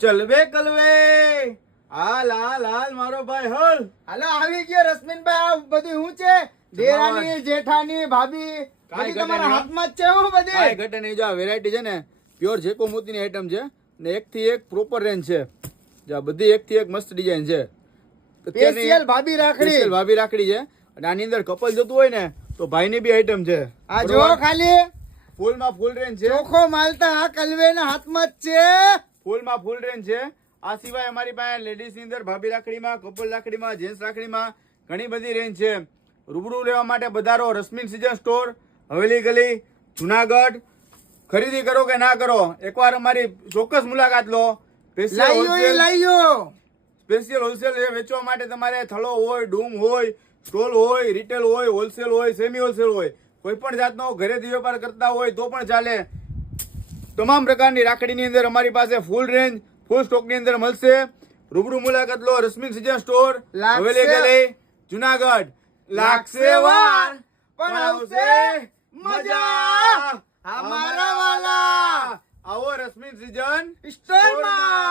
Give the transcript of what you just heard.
ચલવે કલવે હાલ હાલ હાલ મારો ભાઈ હાલ. હાલો આવી ગયો રશ્મિનભાઈ. આ બધું શું છે? દેરાની જેઠાની ભાભી કાંઈ બધી તમારા ઘટે હાથમાં જ છે. હું બધી કાંઈ ઘટે નહીં. જો આ વેરાયટી છે ને પ્યોર જેકો મોતીની આઈટમ છે ને એક થી એક પ્રોપર રેન્જ છે. જો આ બધી એક થી એક મસ્ત ડિઝાઇન છે. સ્પેશિયલ ભાભી રાખડી. સ્પેશિયલ ભાભી રાખડી છે અને આની અંદર કપલ જતું હોય ને તો ભાઈની બી આઈટમ છે. આ જો ખાલી ફૂલમાં ફૂલ રેન્જ છે. ચોખ્ખો માલતા આ કલવેના હાથમાં જ છે. ફૂલમાં ફૂલ રેન્જ છે. આ સિવાય અમારી પાસે લેડીઝ ની અંદર ભાભી રાખડીમાં, કપલ રાખડીમાં, જેન્ટ્સ રાખડીમાં ઘણી બધી રેન્જ છે. રૂબરૂ લેવા માટે પધારો રશ્મિન સિઝન સ્ટોર, હવેલી ગલી, જુનાગઢ. ખરીદી કરો કે ના કરો, એકવાર અમારી ચોક્કસ મુલાકાત લો. સ્પેશિયલ હોલસેલ વેચવા માટે તમારે થળો હોય, ડૂમ હોય, સ્ટોલ હોય, રિટેલ હોય, હોલસેલ હોય, સેમી હોલસેલ હોય, કોઈ પણ જાતનો ઘરેથી વેપાર કરતા હોય તો પણ ચાલે. તમામ પ્રકારની રાખડીની અંદર અમારી પાસે ફૂલ રેન્જ, ફૂલ સ્ટોકની અંદર મળશે. રૂબરૂ મુલાકાત લો. રશ્મિન સિઝન સ્ટોર, હવેલી ગલી, જુનાગઢ. લાગશે વાર પણ આવશે મજા અમારા વાલા. આવો રશ્મિન સિઝન સ્ટોરમાં.